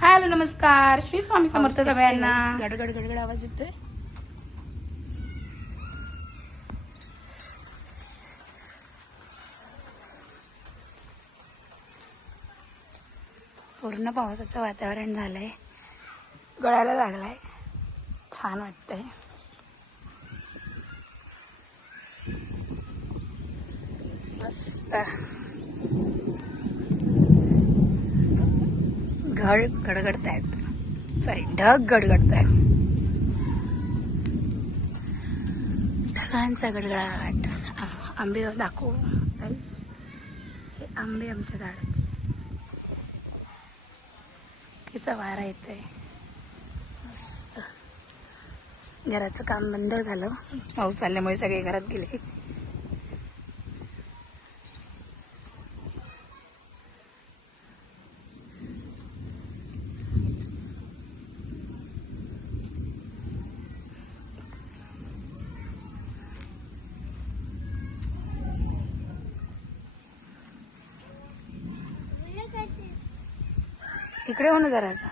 Hello नमस्कार. श्री स्वामी समर्थ सगळ्यांना. गडगड गडगड आवाज येतोय. पूर्ण पावसाचं वातावरण झालंय. गळायला लागलाय. छान वाटतंय. मस्त. घड गडगडतायत. सॉरी ढग गडगडतायत. ढगांचा गडगडाट. आंबे दाखवू. हे आंबे आमच्या झाडाचे. तिचा वारा आहे मस्त. घराचं काम बंद झालं. पाऊस आल्यामुळे सगळे घरात गेले इकडे हो ना जरासा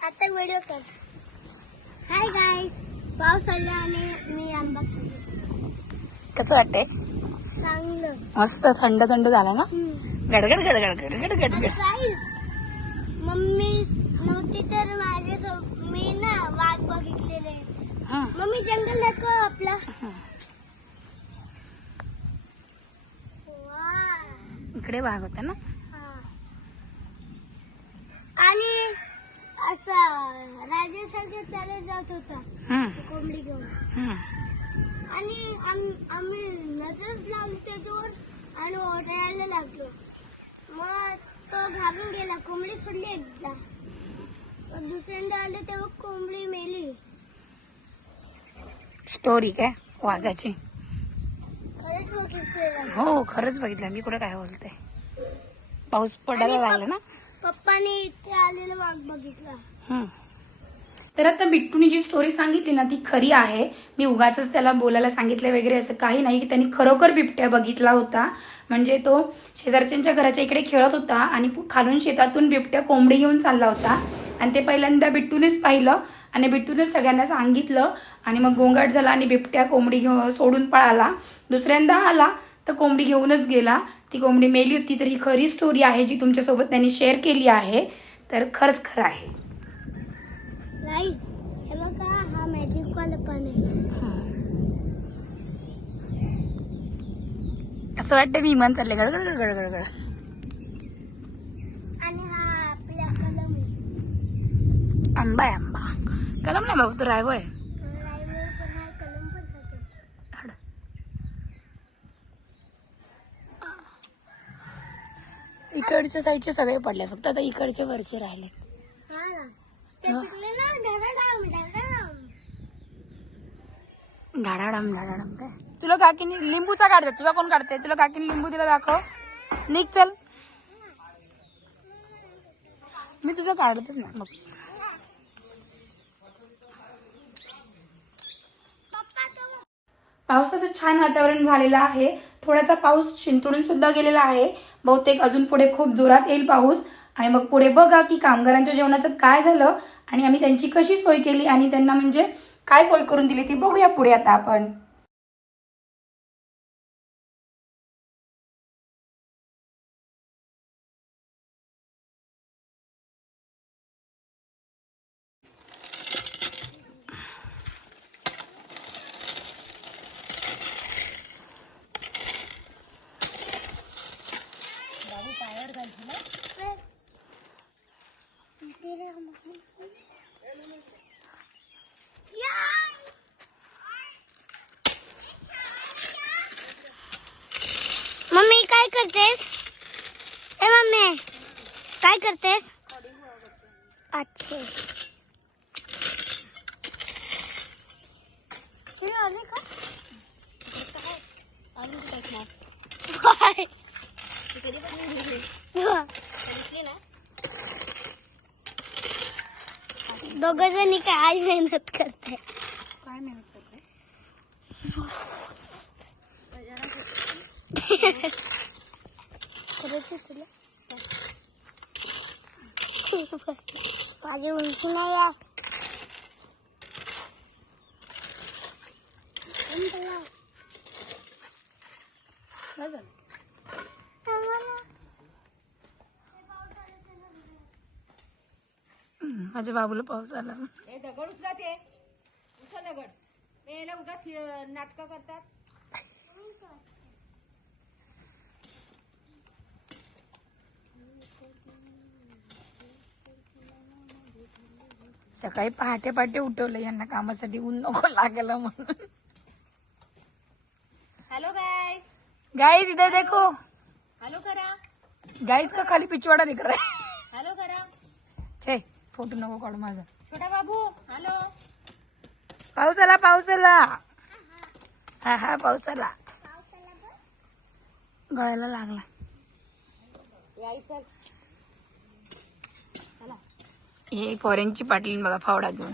आता व्हिडिओ कर. हाय गाईस पाऊस आला आणि मी आंबा खाल्ला. कसं वाटतंय? चांगलं. मस्त थंड थंड झालं ना. गडगड गडगड गडगड गडगड गाईस मम्मी नव्हती तर माझ्या मी ना वाघ बघितलेले. मम्मी जंगल दाखव आपला. वा. इकडे वाघ होता ना? राजासारखं चालत जात होता. कोंबडी घेऊन. आणि आम- आम्ही नजर लावली त्याच्यावर आणि ओरडायला लागलो. मग तो घाबरून गेला. कोंबडी सोडली एकदा. मग दुसऱ्यांदा आले तेव्हा कोंबडी मेली. स्टोरी काय? वाघाची. खरंच बघितलेलं हो खरंच बघितलं. मी कुठे काय बोलते? पाऊस पडायला लागला ना? पप्पाने इथे आलेला वाघ बघितला. हं. तर आता बिट्टूनी जी स्टोरी सांगितली ना ती खरी आहे. मी उगाच त्याला बोलायला सांगितलं वगैरे असं काही नाही की त्यांनी खरोखर बिबट्या बघितला होता. म्हणजे तो शेजारच्यांच्या घराच्या इकडे खेळत होता आणि खालून शेतातून बिबट्या कोंबडी घेऊन चालला होता. आणि ते पहिल्यांदा बिट्टूनेच पाहिलं आणि बिट्टूनेच सगळ्यांना सांगितलं आणि मग गोंगाट झाला आणि बिबट्या कोंबडी घेऊ सोडून पळाला. दुसऱ्यांदा आला तर कोंबडी घेऊनच गेला. ती कोंबडी मेली होती तर ही खरी स्टोरी आहे जी तुमच्यासोबत त्यांनी शेअर केली आहे. तर खरंच खरं आहे. राईस हे बघा हा मॅजिक वाला पण आहे असं वाटतं मी इमान चालले गडगड गडगड गडगड आणि हा आपल्या कलम आहे आंबा आहे आंबा कलम नाही बाबू तो रायवळ आहे रायवर पण हा कलम पण खातो हाड. इकडच्या साईडचे सगळे पडले फक्त आता इकडचे वरचे राहिले. हा ना ते हा. डाडाडम डाडाडम काय? तुला काकीने लिंबूचा काढते तुला कोण काढते तुला काकीने लिंबू दिला दाखव. निघ चल. मी तुझं काढतच नाही मग पावसाचं छान वातावरण झालेलं आहे. थोडासा पाऊस शिंतोडून सुद्धा गेलेला आहे. बहुतेक अजून पुढे खूप जोरात येईल पाऊस. आणि मग पुढे बघा की कामगारांच्या जेवणाचं काय झालं आणि आम्ही त्यांची कशी सोय केली आणि त्यांना म्हणजे काय सोय करून दिली ती बघूया पुढे आता आपण मम्मी काय करतेस ए मम्मी काय करतेस? अच्छे। हे आले का? दोघ जणी काय मेहनत करताय काय मेहनत करते? खरंच तुला? माझी उंची नाही आहे माझ्या बाबूला पाऊस आला. हे दगड उचला ते. उचल दगड. ते याला उगाच नाटकं करतात. सकाळी पहाटे पहाटे उठवलं यांना कामासाठी ऊन नको लागलं म्हणून. हॅलो गाय गाईज इधर देखो. हॅलो करा गाईज का खाली पिछवाड़ा दिख रहा है? हॅलो करा छे फोटो नको काढू माझा. छोटा बाबू हॅलो पाऊस आला पाऊस आला हा हा पाऊस आला गळायला लागला. यायचं हे फॉरेनची पाटली बघा फावडा घेऊन.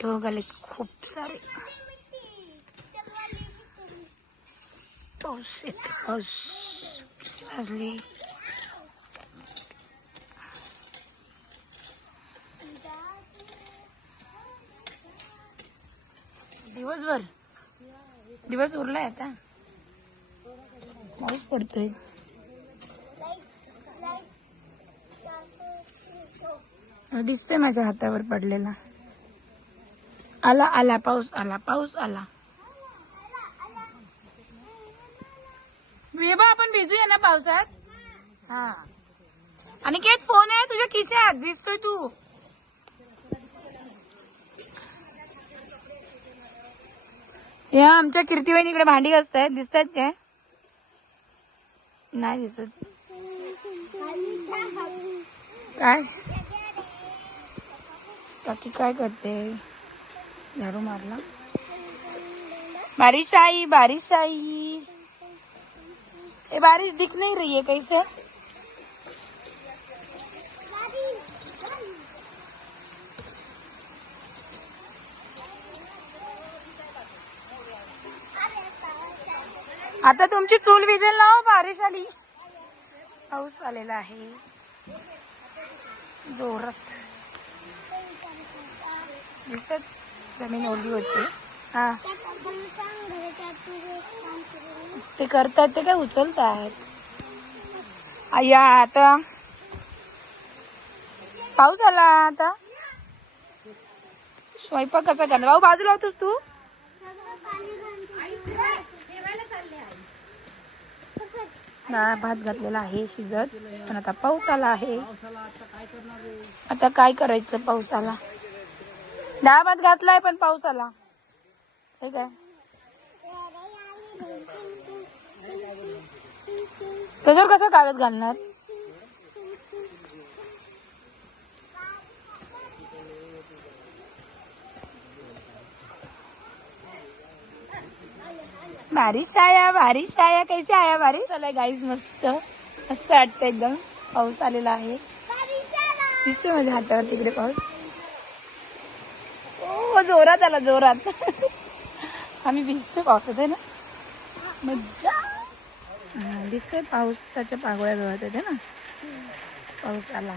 ढोगाले खूप सारे. पाऊस येतो पाऊस. किती वाजले दिवसभर. दिवस उरलाय आता. पाऊस पडतोय. दिसतोय माझ्या हातावर पडलेला. आला आला पाऊस आला पाऊस आला. बा आपण भिजूया ना पावसात. हा. आणि केत फोन आहे तुझ्या खिशात. भिजतोय तू. या आमच्या कीर्तीबाईन इकडे भांडी घासतायत. दिसतात काय? नाही दिसत. काय? बाकी काय करते? झाडू मारला. बारिश आई बारिश आई. ए बारिश दिख नहीं रही है कैसे आता तुमची चूल विजेल ना हो बारिश आली. पाऊस आलेला आहे. जोरात. दिसत जमीन ओली होते. हा. ते करतात ते काय उचलतात या आता. पाऊस आला आता. स्वयंपाक कसा करणार? भाऊ बाजूला होतोस तू? डाळ भात घातलेला आहे शिजत. पण आता पाऊस आला आहे. आता काय करायचं पाऊस आला डाळ भात घातलाय पण पाऊस आला. ठीक आहे त्याच्यावर कसं कागद घालणार? बारिश आया बारिश आया कैसे आया बारिश चला गाईज मस्त. मस्त वाटतं एकदम. पाऊस आलेला आहे. दिसतोय माझ्या हातावर तिकडे पाऊस. ओ जोरात आला जोरात. आम्ही भिजतोय पावसात आहे ना? मज्जा. हा, दिसतोय पावसाच्या पागोळ्या गळत होत्या ना? पाऊस आला.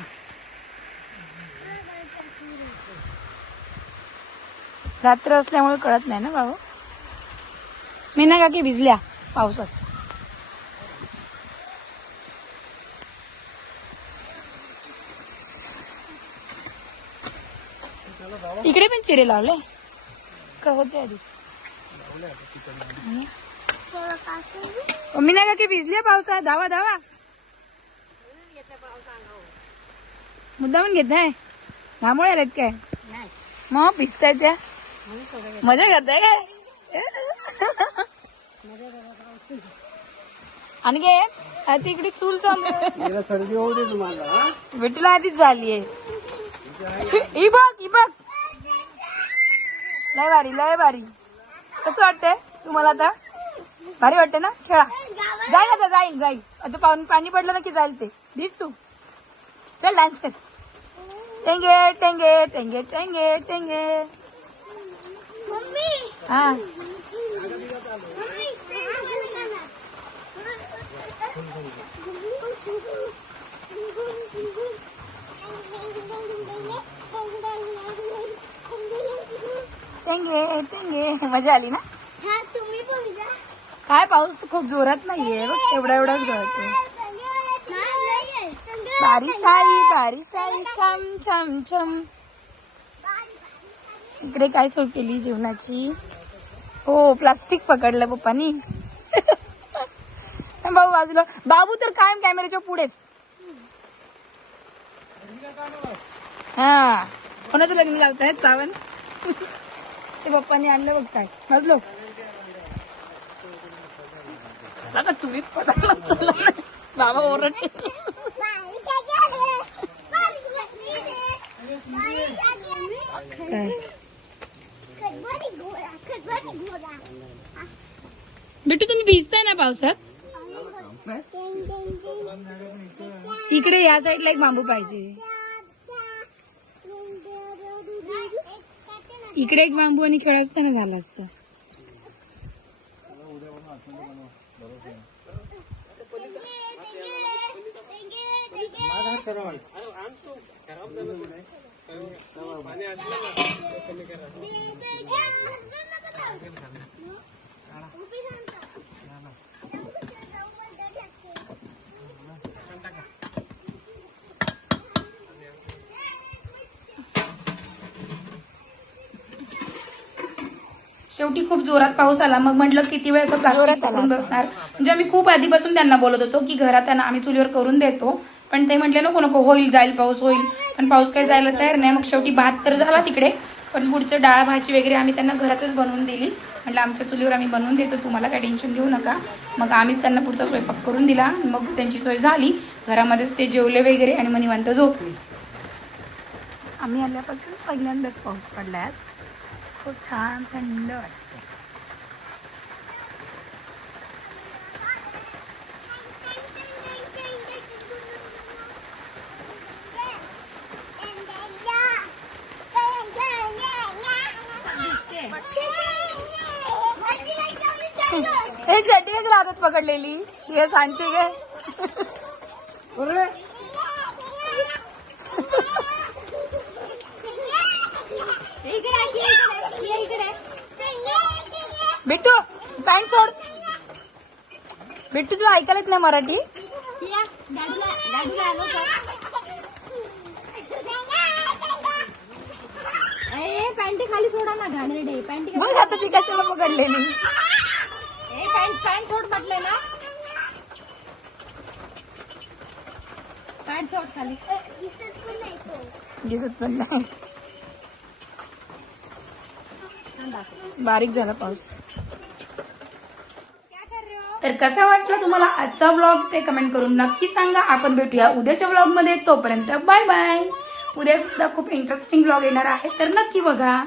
रात्र असल्यामुळे कळत नाही ना भाऊ? मी ना काकी भिजल्या पावसात? इकडे पण चिरे लावले. का होते आधीच? मी ना काकी भिजल्या पावसात? धावा धावा. मुद्दामून घेत नाही? घामोळे आलेत काय? मग भिजताय त्या. मजा करताय काय? आणि काय आता इकडे चूल चालू. सर्दी होऊ दे तुम्हाला विठूला आधीच झालीये ही बघ ही बघ. लय भारी लय भारी. कसं वाटतंय तुम्हाला आता? भारी वाटते ना? खेळा. जाईल आता जाईल जाईल. आता पाऊन पाणी पडलं ना की जाईल ते. दिस तू. चल डान्स कर. टेंगे टेंगे टेंगे टेंगे टेंगे. मम्मी. हा मम्मी stand वर करा. टेंगे टेंगे मजा आली ना? हा तुम्ही पण जा. काय पाऊस खूप जोरात नाहीये बघ एवढा एवढाच आहे. बारिश आई बारिश आई छम छम छम. इकडे काय सोय केली जेवणाची? हो प्लास्टिक पकडलं पप्पानी. भाऊ बाजूला बाबू तर कायम कॅमेऱ्याच्या पुढेच. हा. कोणाचं लग्न लावताय चावण ते पप्पानी आणलं बघ काय. वाजलो. चला चुलीत पडायला चला ना. बाबा घोडा बिट्टू तुम्ही भिजताय ना पावसात? इकडे या साईडला एक बांबू पाहिजे. इकडे एक बांबू आणि खेळ असताना झालं असतं. शेवटी खूप जोरात पाऊस आला. मग म्हटलं किती वेळ असं प्लास्टिक पकडून बसणार? म्हणजे आम्ही खूप आधीपासून त्यांना बोलत होतो की घरात त्यांना आम्ही चुलीवर करून देतो. पण ते म्हटले नको नको होईल जाईल पाऊस होईल. पण पाऊस काही जायला तयार नाही. मग शेवटी भात तर झाला तिकडे. पण पुढचं डाळ भाजी वगैरे आम्ही त्यांना घरातच बनवून दिली. म्हटलं आमच्या चुलीवर आम्ही बनवून देतो. तुम्हाला काही टेन्शन घेऊ नका. मग आम्ही त्यांना पुढचा स्वयंपाक करून दिला. मग त्यांची सोय झाली. घरामध्येच ते जेवले वगैरे आणि मग निवांत झोपले. आम्ही आल्यापासून पहिल्यांदाच पाऊस पडलाय. आज. खूप छान थंड वाटते. हे चड्डी कशी हातात पकडलेली? हे सांगते काय? बिट्टू पॅन्ट सोड. बिट्टू तुला ऐकायला येत नाही मराठी? पॅन्टी खाली सोडा ना घाणेरडे. पॅन्टी मग आता ती कशाला पकडलेली पॅन्ट पॅन्ट सोड म्हटलंय ना. पॅन्ट सोड खाली. दिसत पण नाही. तो दिसत पण नाही बारीक झाला पाऊस. तर कसा वाटला तुम्हाला आजचा व्लॉग ते कमेंट करून नक्की सांगा. आपण भेटूया उद्याच्या व्लॉगमध्ये तोपर्यंत बाय बाय उद्या सुद्धा खूप इंटरेस्टिंग व्लॉग येणार आहे. तर नक्की बघा.